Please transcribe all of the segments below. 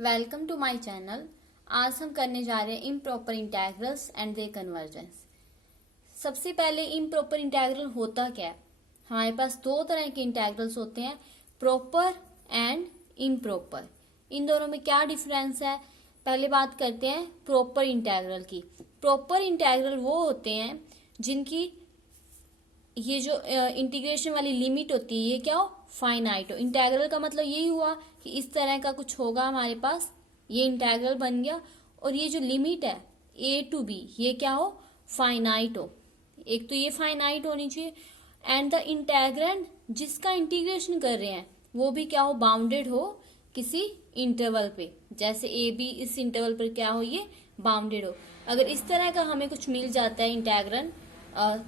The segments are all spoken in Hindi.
Welcome to my channel. आज हम करने जा रहे हैं improper integrals and their convergence. सबसे पहले इम्प्रॉपर इंटेग्रल होता क्या है? हमारे पास दो तरह के इंटेग्रल्स होते हैं, प्रॉपर एंड इम्प्रॉपर। इन दोनों में क्या डिफरेंस है? पहले बात करते हैं प्रॉपर इंटेग्रल की। प्रॉपर इंटेग्रल वो होते हैं जिनकी ये जो इंटीग्रेशन वाली लिमिट होती है ये क्या हो, फाइनाइट हो। इंटेग्रल का मतलब यही हुआ कि इस तरह का कुछ होगा हमारे पास, ये इंटेग्रल बन गया। और ये जो लिमिट है ए टू बी ये क्या हो, फाइनाइट हो। एक तो ये फाइनाइट होनी चाहिए एंड द इंटेग्रैंड जिसका इंटीग्रेशन कर रहे हैं वो भी क्या हो, बाउंडेड हो किसी इंटरवल पे। जैसे ए बी इस इंटरवल पर क्या हो, ये बाउंडेड हो। अगर इस तरह का हमें कुछ मिल जाता है इंटेग्रल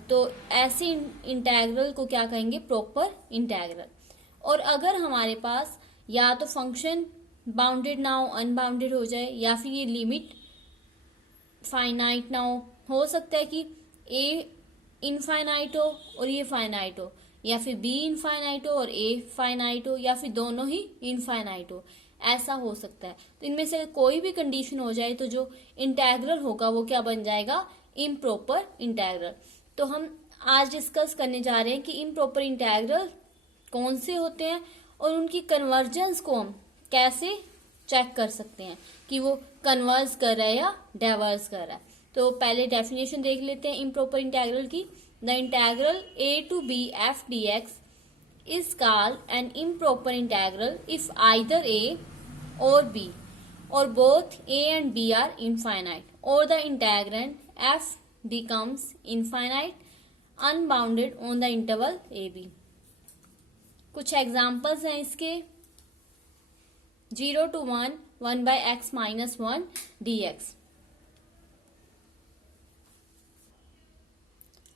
तो ऐसे इंटेग्रल को क्या कहेंगे, प्रॉपर इंटेग्रल। और अगर हमारे पास या तो फंक्शन बाउंडेड ना हो, अनबाउंडेड हो जाए, या फिर ये लिमिट फाइनाइट ना हो सकता है कि ए इनफाइनाइट हो और ये फाइनाइट हो, या फिर बी इनफाइनाइट हो और ए फाइनाइट हो, या फिर दोनों ही इनफाइनाइट हो, ऐसा हो सकता है। तो इनमें से कोई भी कंडीशन हो जाए तो जो इंटेग्रल होगा वो क्या बन जाएगा, इम्प्रॉपर इंटेग्रल। तो हम आज डिस्कस करने जा रहे हैं कि इम्प्रॉपर इंटेग्रल कौन से होते हैं और उनकी कन्वर्जेंस को हम कैसे चेक कर सकते हैं कि वो कन्वर्ज कर रहा है या डाइवर्ज कर रहा है। तो पहले डेफिनेशन देख लेते हैं इम्प्रॉपर इंटेग्रल की। The integral A to B F D X is called an improper integral if either a or b or both a and b are infinite or the integrand f becomes infinite unbounded on the interval ab। कुछ एग्जाम्पल्स हैं इसके, 0 to 1 1 by x minus 1 dx।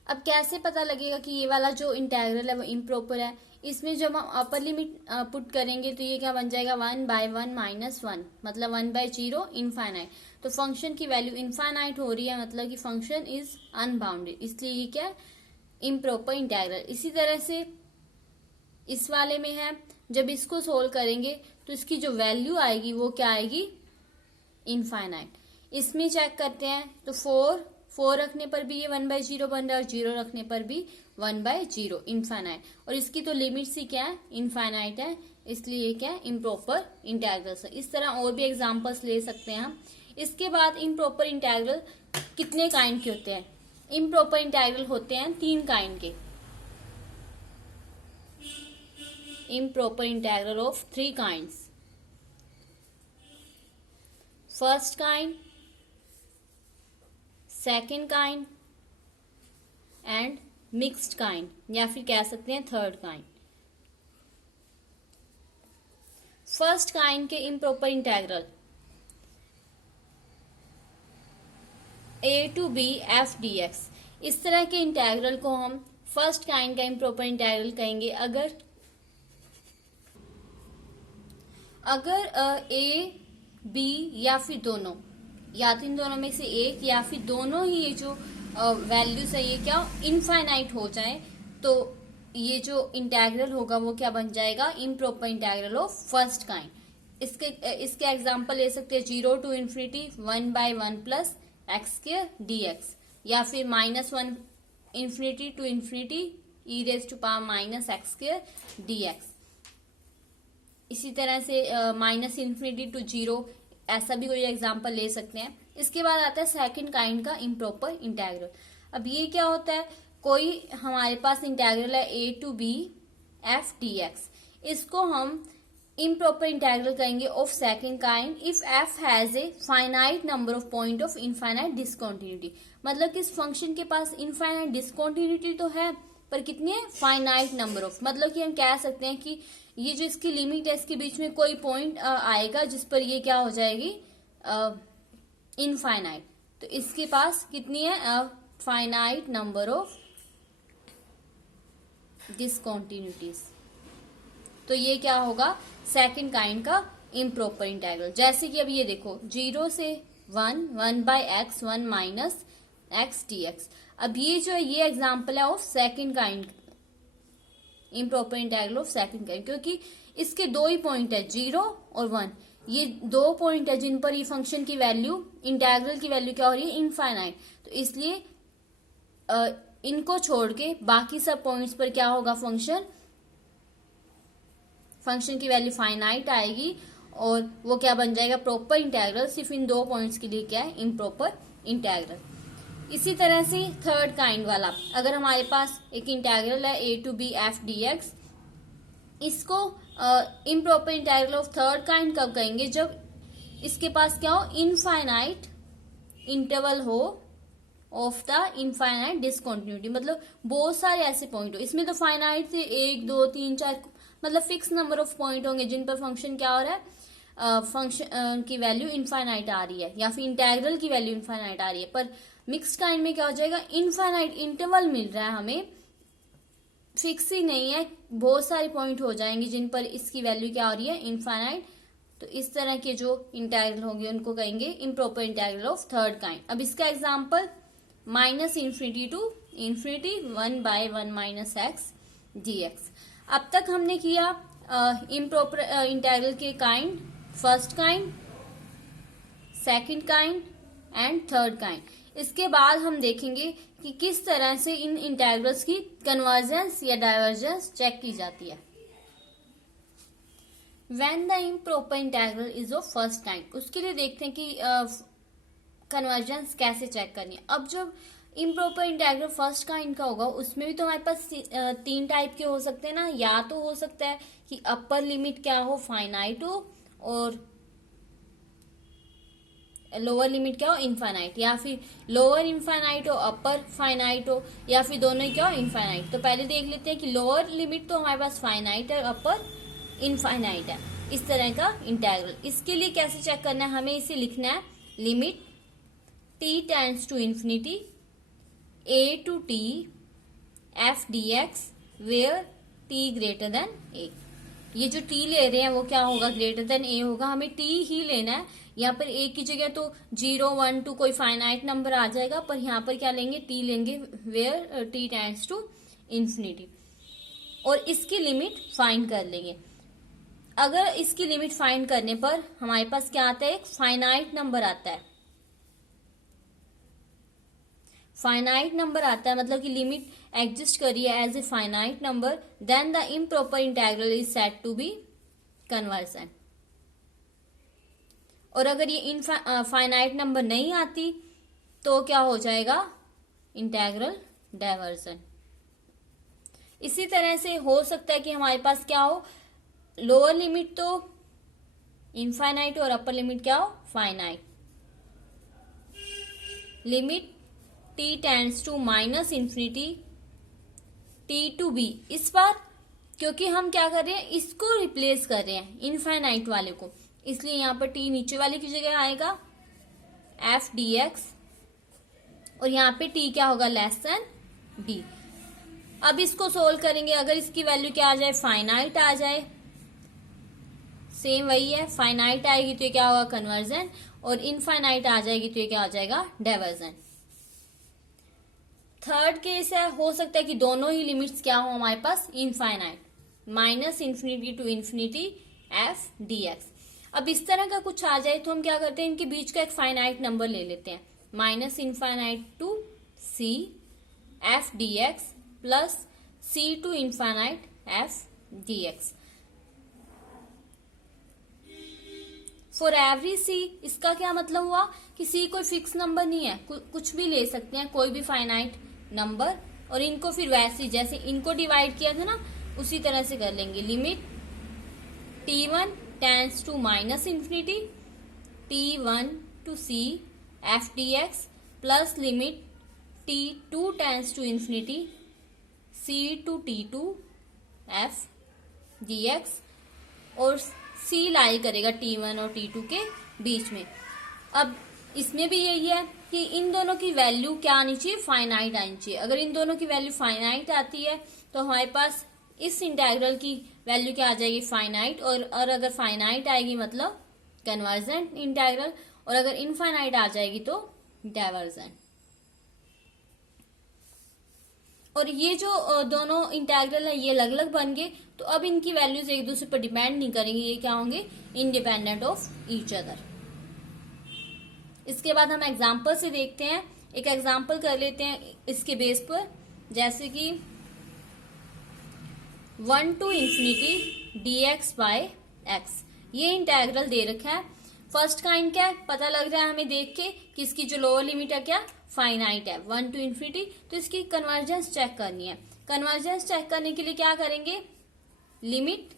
अब कैसे पता लगेगा कि ये वाला जो इंटेग्रल है वो इम्प्रॉपर है? इसमें जब हम अपर लिमिट पुट करेंगे तो ये क्या बन जाएगा, 1 by 1 minus 1, मतलब 1 by 0 इनफाइनाइट। तो फंक्शन की वैल्यू इनफाइनाइट हो रही है, मतलब कि फंक्शन इज अनबाउंडेड, इसलिए ये क्या है, इम्प्रॉपर इंटेग्रल। इसी तरह से इस वाले में है, जब इसको सोल्व करेंगे तो इसकी जो वैल्यू आएगी वो क्या आएगी, इनफाइनाइट। इसमें चेक करते हैं तो 4 रखने पर भी ये 1 by 0 बन रहा है और 0 रखने पर भी 1 by 0 इनफाइनाइट। और इसकी तो लिमिट्स ही क्या है, इनफाइनाइट है, इसलिए ये क्या है, इम्प्रॉपर इंटेग्रल्स है। इस तरह और भी एग्जांपल्स ले सकते हैं हम। इसके बाद इम्प्रॉपर इंटेग्रल कितने काइंड के होते हैं? इम्प्रॉपर इंटेग्रल होते हैं 3 काइंड के। Improper integral of 3 kinds. First kind, second kind and mixed kind, या फिर कह सकते हैं थर्ड काइंड। फर्स्ट काइंड के improper integral A to B F D X, इस तरह के इंटेग्रल को हम फर्स्ट काइंड का इम्प्रॉपर इंटेग्रल कहेंगे अगर ए बी या फिर दोनों, या तो इन दोनों में से एक या फिर दोनों ही ये जो वैल्यूज है ये क्या इनफाइनाइट हो जाए, तो ये जो इंटेग्रल होगा वो क्या बन जाएगा, improper integral of first kind. इसके एग्जांपल ले सकते हैं 0 to infinity 1 by 1 plus x square dx, या फिर -1 infinity to infinity e raised to power minus x square dx। इसी तरह से -∞ to 0, ऐसा भी कोई एग्जांपल ले सकते हैं। इसके बाद आता है सेकंड काइंड का इम्प्रॉपर इंटेग्रल। अब ये क्या होता है, कोई हमारे पास इंटेग्रल है a to B F D x, इसको हम इम्प्रॉपर इंटेग्रल कहेंगे of second kind if f has a finite number of point of infinite discontinuity. मतलब कि इस फंक्शन के पास इनफाइनाइट डिसकंटिन्यूटी तो है पर कितने, फाइनाइट नंबर ऑफ, मतलब कि हम कह सकते हैं कि ये जो इसकी लिमिट है इसके बीच में कोई पॉइंट आएगा जिस पर ये क्या हो जाएगी, इनफाइनाइट। तो इसके पास कितनी है, फाइनाइट नंबर ऑफ डिसकंटिन्यूटीज। तो ये क्या होगा, सेकंड काइंड का इम्प्रॉपर इंटेग्रल। जैसे कि अब ये देखो 0 से 1 by x 1 minus x dx। अब ये जो है ये एग्जांपल है of second kind, improper integral of second kind, क्योंकि इसके दो ही पॉइंट है 0 और 1। ये 2 पॉइंट है जिन पर ये फंक्शन की वैल्यू, इंटेग्रल की वैल्यू क्या हो रही है, इनफाइनाइट। तो इसलिए इनको छोड़ के बाकी सब पॉइंट्स पर क्या होगा, फंक्शन की वैल्यू फाइनाइट आएगी और वो क्या बन जाएगा, प्रॉपर इंटेग्रल। सिर्फ इन 2 पॉइंट्स के लिए क्या है, इम्प्रॉपर इंटेग्रल। इसी तरह से थर्ड काइंड वाला, अगर हमारे पास एक इंटेग्रल है a to b f dx, इसको improper integral of third kind कब कहेंगे, जब इसके पास क्या हो, इनफाइनाइट इंटरवल हो ऑफ द इनफाइनाइट डिसकंटिन्यूटी। मतलब बहुत सारे ऐसे पॉइंट हो, इसमें तो फाइनाइट से 1 2 3 4 मतलब फिक्स नंबर ऑफ पॉइंट होंगे जिन पर फंक्शन क्या हो रहा है, फंक्शन की वैल्यू इनफाइनाइट आ रही है या फिर इंटेग्रल की वैल्यू इनफाइनाइट आ रही है। पर मिक्स्ड काइंड में क्या हो जाएगा, इनफाइनाइट इंटरवल मिल रहा है हमें, फिक्स ही नहीं है, बहुत सारे पॉइंट हो जाएंगे जिन पर इसकी वैल्यू क्या हो रही है, इनफाइनाइट। तो इस तरह के जो इंटेग्रल होंगे उनको कहेंगे improper integral of third kind. अब इसका एग्जांपल -∞ to ∞ 1/1 - x dx। अब तक हमने किया इम्प्रॉपर इंटेग्रल के kind, first kind, second kind and third kind. इसके बाद हम देखेंगे कि किस तरह से इन इंटेग्रल्स की कन्वर्जेंस या डाइवर्जेंस चेक की जाती है। When the improper integral is of first kind, उसके लिए देखते हैं कि कन्वर्जेंस कैसे चेक करनी है। अब जब इम्प्रॉपर इंटेग्रल फर्स्ट काइंड का होगा, उसमें भी तो हमारे पास 3 टाइप के हो सकते हैं ना। या तो हो सकता है कि अपर लिमिट क्या हो, फाइनाइट हो, और लोअर लिमिट क्या हो, इनफाइनाइट, या फिर लोअर इनफाइनाइट हो, अपर फाइनाइट हो, या फिर दोनों ही क्या हो, इनफाइनाइट। तो पहले देख लेते हैं कि लोअर लिमिट तो हमारे पास फाइनाइट है, अपर इनफाइनाइट है, इस तरह का इंटेग्रल। इसके लिए कैसे चेक करना है, हमें इसे लिखना है limit t tends to infinity a to t f dx where t greater than a। ये जो t ले रहे हैं वो क्या होगा, ग्रेटर देन a होगा, हमें t ही लेना है। यहाँ पर a की जगह तो 0 1 2 कोई फाइनाइट नंबर आ जाएगा, पर यहाँ पर क्या लेंगे, t लेंगे where t tends to infinity, और इसकी लिमिट फाइंड कर लेंगे। अगर इसकी लिमिट फाइंड करने पर हमारे पास क्या आता है, एक फाइनाइट नंबर आता है। फाइनाइट नंबर आता है मतलब कि लिमिट एग्जिस्ट कर रही है as a finite number, then the improper integral is said to be convergent. और अगर ये फाइनाइट नंबर नहीं आती तो क्या हो जाएगा, इंटेग्रल डाइवर्जेंट। इसी तरह से हो सकता है कि हमारे पास क्या हो, लोअर लिमिट तो इनफाइनाइट और अपर लिमिट क्या हो, finite. Limit t tends to -∞ t to b। इस बार क्योंकि हम क्या कर रहे हैं, इसको रिप्लेस कर रहे हैं इनफाइनाइट वाले को, इसलिए यहाँ पर t नीचे वाले की जगह आएगा f dx, और यहाँ पे t क्या होगा, लेस देन b। अब इसको सोल्व करेंगे, अगर इसकी वैल्यू क्या आ जाए, फाइनाइट आ जाए, सेम वही है, फाइनाइट आएगी तो ये क्या होगा, कन्वर्जेंट, और इनफाइनाइट आ जाएगी तो ये क्या आ जाएगा, डाइवर्जेंट। थर्ड केस है, हो सकता है कि दोनों ही लिमिट्स क्या हो हमारे पास, इनफाइनाइट, -∞ to ∞ f dx। अब इस तरह का कुछ आ जाए तो हम क्या करते हैं, इनके बीच का एक फाइनाइट नंबर ले लेते हैं, -∞ to c f dx plus c to ∞ f dx। For every c, इसका क्या मतलब हुआ कि c कोई फिक्स नंबर नहीं है, कुछ भी ले सकते हैं, कोई भी फाइनाइट नंबर, और इनको फिर वैसे जैसे इनको डिवाइड किया था ना उसी तरह से कर लेंगे। Limit t1 tends to -∞ t1 to c f dx plus limit t2 tends to ∞ c to t2 f dx, और c लाई करेगा t1 और t2 के बीच में। अब इसमें भी यही है कि इन दोनों की वैल्यू क्या आनी चाहिए, फाइनाइट आनी चाहिए। अगर इन दोनों की वैल्यू फाइनाइट आती है तो हमारे पास इस इंटेग्रल की वैल्यू क्या आ जाएगी, फाइनाइट, और अगर फाइनाइट आएगी मतलब कन्वर्जेंट इंटेग्रल, और अगर इनफाइनाइट आ जाएगी तो डाइवर्जेंट। और ये जो दोनों इंटेग्रल है ये अलग अलग बन गए, तो अब इनकी वैल्यूज एक दूसरे पर डिपेंड नहीं करेंगे, ये क्या होंगे, इंडिपेंडेंट ऑफ ईच अदर। इसके बाद हम एग्जाम्पल से देखते हैं, एक एग्जाम्पल कर लेते हैं इसके बेस पर, जैसे कि 1 to infinity dx by x, ये इंटेग्रल दे रखा है। फर्स्ट काइंड क्या है पता लग रहा है हमें देख के कि इसकी जो लोअर लिमिट है क्या, फाइनाइट है, 1 to infinity, तो इसकी कन्वर्जेंस चेक करनी है। कन्वर्जेंस चेक करने के लिए क्या करेंगे, limit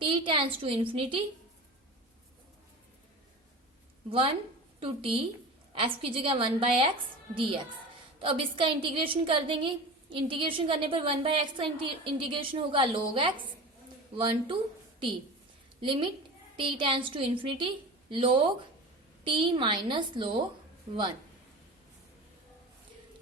t tends to infinity 1 to t x की जगह 1 by x dx। तो अब इसका इंटीग्रेशन कर देंगे, इंटीग्रेशन करने पर 1 by x का इंटीग्रेशन होगा log x 1 to t, limit t tends to infinity log t minus log 1,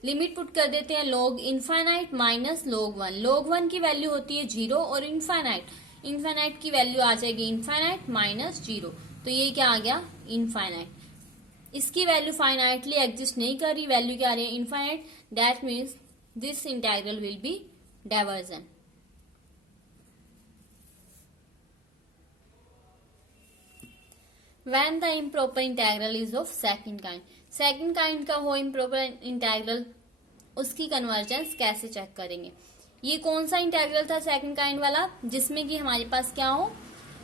limit put कर देते हैं log infinite minus log 1। log 1 की वैल्यू होती है 0 और इनफाइनाइट की वैल्यू आ जाएगी इनफाइनाइट माइनस 0, तो ये क्या आ गया, इनफाइनाइट। इसकी वैल्यू फाइनाइटली एग्जिस्ट नहीं कर रही, वैल्यू क्या आ रही है, infinite, that means this integral will be divergent. When the improper integral is of second kind, second kind का हो इम्प्रॉपर इंटेग्रल, उसकी कन्वर्जेंस कैसे चेक करेंगे। ये कौन सा इंटेग्रल था सेकंड काइंड वाला, जिसमें कि हमारे पास क्या हो,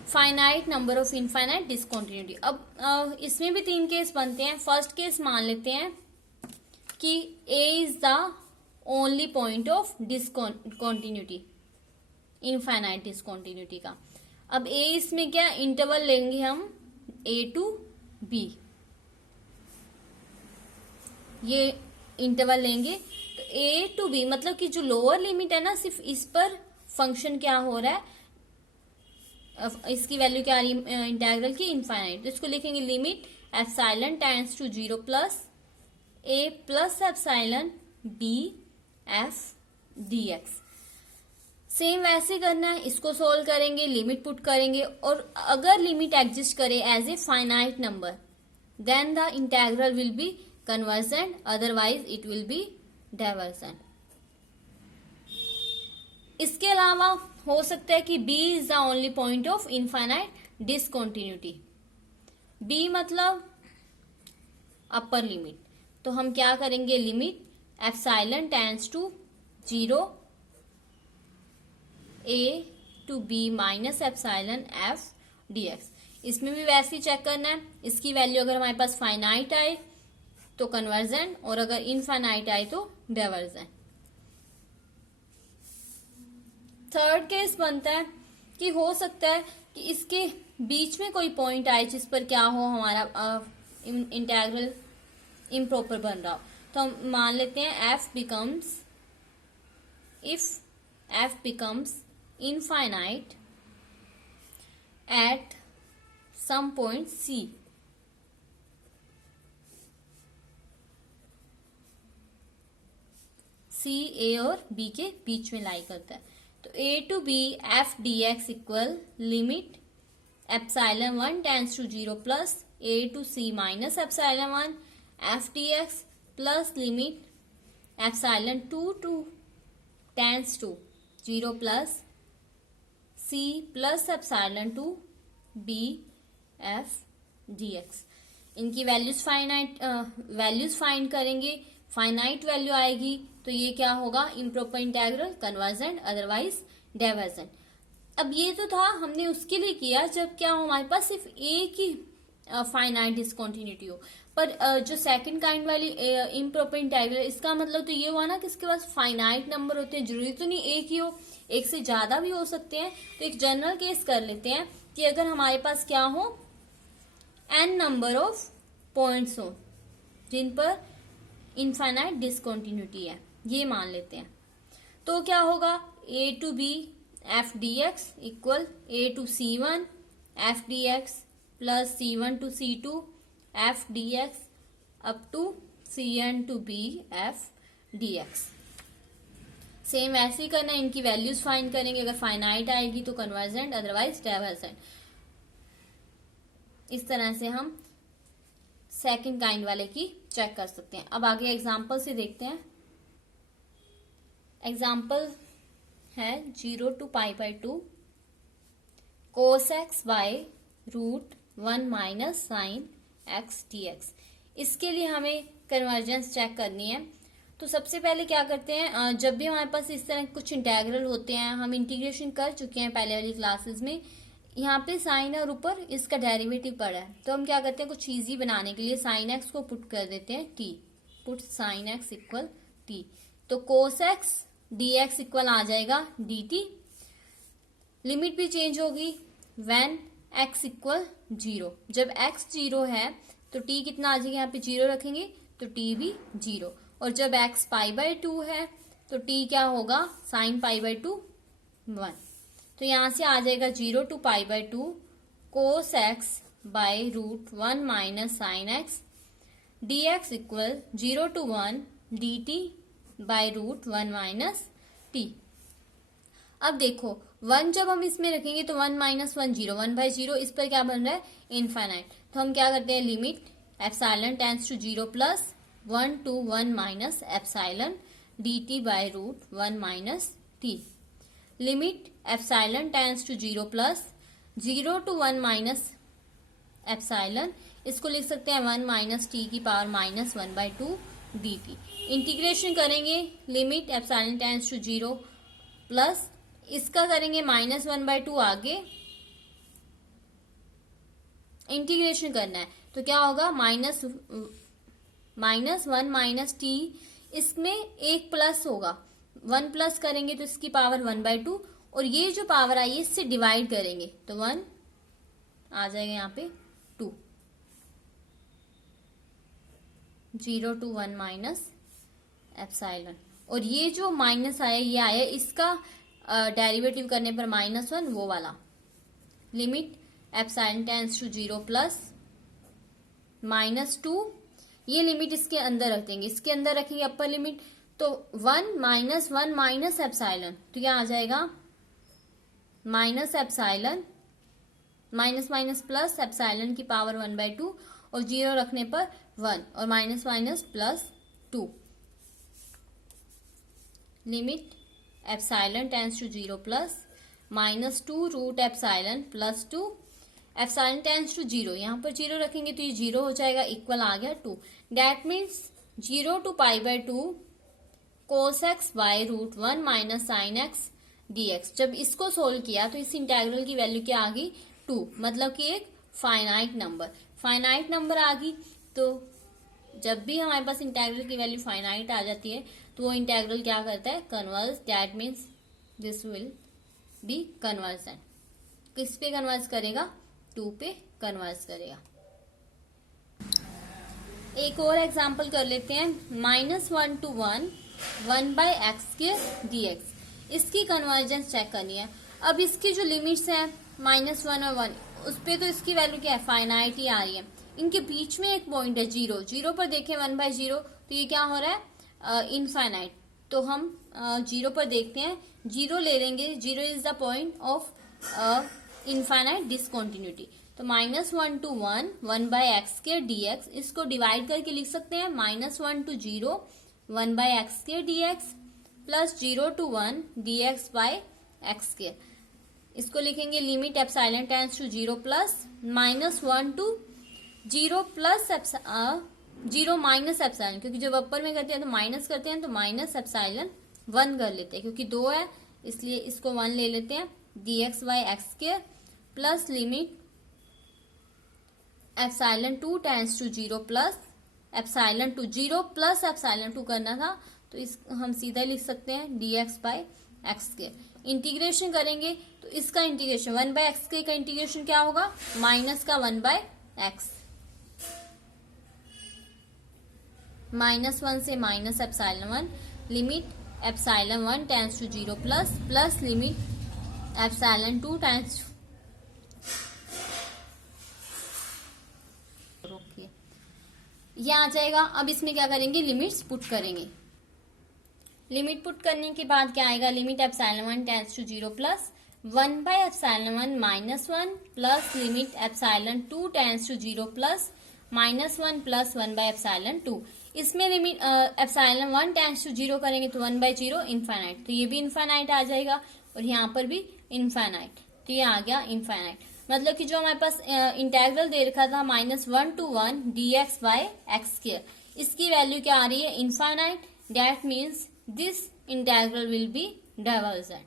finite number of infinite discontinuity. अब इसमें भी 3 केस बनते हैं। फर्स्ट केस मान लेते हैं कि a is the only point of discontinuity, infinite discontinuity का। अब a इसमें क्या इंटरवल लेंगे हम a टू b, ये इंटरवल लेंगे, तो a टू b मतलब कि जो लोअर लिमिट है ना, सिर्फ इस पर फंक्शन क्या हो रहा है, इसकी वैल्यू क्या आ रही है इंटेग्रल की, इनफाइनाइट। तो इसको लिखेंगे limit epsilon tends to 0 plus a plus epsilon b f dx। Same वैसे करना है, इसको सोल्व करेंगे, लिमिट पुट करेंगे, और अगर लिमिट एग्जिस्ट करे as a finite number then the integral will be convergent, otherwise it will be divergent. इसके अलावा हो सकता है कि b is the only point of infinite discontinuity, b मतलब अपर लिमिट, तो हम क्या करेंगे, limit epsilon tends to 0 a to b minus epsilon f dx। इसमें भी वैसे ही चेक करना है, इसकी वैल्यू अगर हमारे पास फाइनाइट आए तो कन्वर्जेंट, और अगर इनफाइनाइट आए तो डाइवर्जेंट। थर्ड केस बनता है कि हो सकता है कि इसके बीच में कोई पॉइंट आए जिस पर क्या हो, हमारा इंटेग्रल इम्प्रॉपर बन रहा हो। तो हम मान लेते हैं f becomes infinite at some point c, a और b के बीच में लाई करता है। तो a to b f dx equal limit epsilon 1 tends to 0 plus a to c minus epsilon 1 f dx plus limit epsilon 2 to tends to 0 plus c plus epsilon 2 b f dx। इनकी वैल्यूज फाइंड करेंगे, फाइनाइट वैल्यू आएगी तो ये क्या होगा, improper integral, convergent, otherwise divergent. अब ये तो था हमने उसके लिए किया जब क्या हो, हमारे पास सिर्फ एक ही फाइनाइट डिसकंटिन्यूटी हो। पर जो सेकंड काइंड वाली इम्प्रॉपर इंटेग्रल, इसका मतलब तो ये हुआ ना कि इसके पास फाइनाइट नंबर होते हैं, जरूरी तो नहीं एक ही हो, एक से ज्यादा भी हो सकते हैं। तो एक जनरल केस कर लेते हैं कि अगर हमारे पास क्या हो, n नंबर ऑफ पॉइंट्स हो जिन पर इनफाइनाइट डिसकंटिन्यूटी है, ये मान लेते हैं, तो क्या होगा, a to b f dx equal a to c1 f dx plus c1 to c2 f dx up to cn to b f dx। Same ऐसे ही करना है, इनकी वैल्यूज फाइंड करेंगे, अगर फाइनाइट आएगी तो कन्वर्जेंट, अदरवाइज डाइवर्जेंट। इस तरह से हम सेकंड काइंड वाले की चेक कर सकते हैं। अब आगे एग्जांपल से देखते हैं। एग्जाम्पल है 0 to π/2 cos x by root 1 minus sine x dx। इसके लिए हमें कन्वर्जेंस चेक करनी है। तो सबसे पहले क्या करते हैं, जब भी हमारे पास इस तरह कुछ इंटेग्रल होते हैं, हम इंटीग्रेशन कर चुके हैं पहले वाली क्लासेस में, यहाँ पे साइन और ऊपर इसका डेरिवेटिव पड़ा है, तो हम क्या करते हैं, कुछ इजी बनाने के लिए साइन एक्स को पुट कर देते हैं t, put sine x equal t। तो कोस एक्स dx इक्वल आ जाएगा dt। लिमिट भी चेंज होगी व्हेन x इक्वल 0। जब x 0 है तो t कितना आ जाएगा, यहाँ पे 0 रखेंगे तो t भी 0। और जब x π/2 है तो t क्या होगा, साइन π/2 1। तो यहां से आ जाएगा 0 to π/2 cos x by root 1 minus sine x dx equal 0 to 1 dt by root 1 minus t। अब देखो 1 जब हम इसमें रखेंगे तो 1 माइनस 1 0, 1/0, इस पर क्या बन रहा है, इनफाइनाइट। तो हम क्या करते हैं, limit epsilon tends to 0 plus 1 to 1 minus epsilon dt by root 1 minus t। Limit epsilon tends to 0 plus 0 to 1 minus epsilon, इसको लिख सकते हैं 1 माइनस टी की पावर माइनस 1/2 dt। इंटीग्रेशन करेंगे, limit epsilon tends to 0 plus इसका करेंगे माइनस 1/2 आगे, इंटीग्रेशन करना है तो क्या होगा, माइनस 1 माइनस टी, इसमें एक प्लस होगा, 1 प्लस करेंगे तो इसकी पावर 1/2, और ये जो पावर आई है इससे डिवाइड करेंगे तो 1 आ जाएगा यहाँ पे 2। 0 to 1 माइनस एप्सिलॉन, और ये जो माइनस आया ये आया, इसका डेरिवेटिव करने पर -1 वो वाला। Limit epsilon tends to 0 plus -2, ये लिमिट इसके अंदर रख देंगे, इसके अंदर रखेंगे अपर लिमिट, तो 1 माइनस 1 माइनस एप्सिलॉन, तो क्या आ जाएगा minus epsilon, minus minus plus epsilon की पावर 1/2, और 0 रखने पर 1, और minus minus plus 2। Limit epsilon tends to 0 plus -2 root epsilon plus 2, epsilon tends to 0, यहाँ पर 0 रखेंगे तो ये 0 हो जाएगा, इक्वल आ गया 2। That means 0 to π/2 cos x by root 1 minus sine x dx। जब इसको सोल्व किया तो इस इंटेग्रल की वैल्यू क्या आ गई, 2, मतलब कि एक फाइनाइट नंबर आ गई। तो जब भी हमारे पास इंटेग्रल की वैल्यू फाइनाइट आ जाती है तो वो इंटेग्रल क्या करता है, converge. That means this will be convergent. किस पे कन्वर्ज करेगा, 2 पे कन्वर्ज करेगा। एक और एग्जांपल कर लेते हैं, -1 to 1 1/x² dx। इसकी कन्वर्जेंस चेक करनी है। अब इसकी जो लिमिट्स हैं -1 और 1, उस पे तो इसकी वैल्यू क्या है, फाइनाइट ही आ रही है। इनके बीच में एक पॉइंट है 0, 0 पर देखें 1/0, तो ये क्या हो रहा है, इनफाइनाइट। तो हम 0 पर देखते हैं, 0 ले लेंगे, 0 is the point of infinite discontinuity. तो -1 to 1 1/x² dx, इसको डिवाइड करके लिख सकते हैं -1 to 0 1/x² dx plus 0 to 1 dx by x²। इसको लिखेंगे limit epsilon tends to 0 plus -1 to 0 plus 0 minus epsilon, क्योंकि जब अपर में करते हैं तो माइनस करते हैं, तो माइनस एप्सिलॉन 1 कर लेते हैं, क्योंकि 2 है इसलिए इसको 1 ले लेते हैं, dx by x² plus limit epsilon 2 tends to 0 plus epsilon 2, 0 plus epsilon 2 करना था तो इस हम सीधा लिख सकते हैं dx बाय x²। इंटीग्रेशन करेंगे तो इसका इंटीग्रेशन 1/x² का इंटीग्रेशन क्या होगा, माइनस का 1/x, -1 से minus epsilon 1, limit epsilon 1 tends to 0 plus limit epsilon 2 tends ये आ जाएगा। अब इसमें क्या करेंगे, लिमिट्स पुट करेंगे। लिमिट पुट करने के बाद क्या आएगा, limit epsilon 1 tends to 0 plus 1/एप्सिलॉन 1 -1 plus limit epsilon 2 tends to 0 plus -1 + 1/ε2। इसमें लिमिट ε1 टेंड्स टू 0 करेंगे तो 1/0 इनफाइनाइट, तो ये भी इनफाइनाइट आ जाएगा और यहाँ पर भी इनफाइनाइट, तो ये आ गया इनफाइनाइट। मतलब कि जो हमारे पास इंटेग्रल दे रखा था -1 to 1 dx/x², इसकी वैल्यू क्या आ रही है? Infinite. That means this integral will be divergent.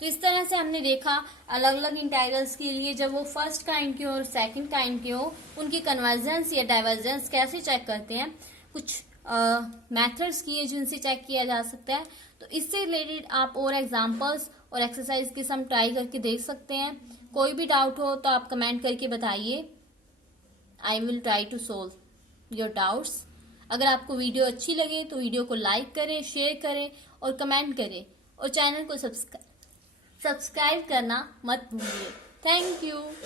तो इस तरह से हमने देखा अलग अलग इंटेग्रल्स के लिए, जब वो फर्स्ट काइंड के हो और सेकंड काइंड के हो, उनकी कन्वर्जेंस या डाइवर्जेंस कैसे चेक करते हैं। कुछ मेथड्स किए जिनसे चेक किया जा सकता है। तो इससे रिलेटेड आप और एग्जांपल्स और एक्सरसाइज के सम ट्राई करके देख सकते हैं। कोई भी डाउट हो तो आप कमेंट करके बताइए। I will try to solve your doubts. अगर आपको वीडियो अच्छी लगे तो वीडियो को लाइक करें, शेयर करें और कमेंट करें, और चैनल को सब्सक्राइब करना मत भूलिए। Thank you.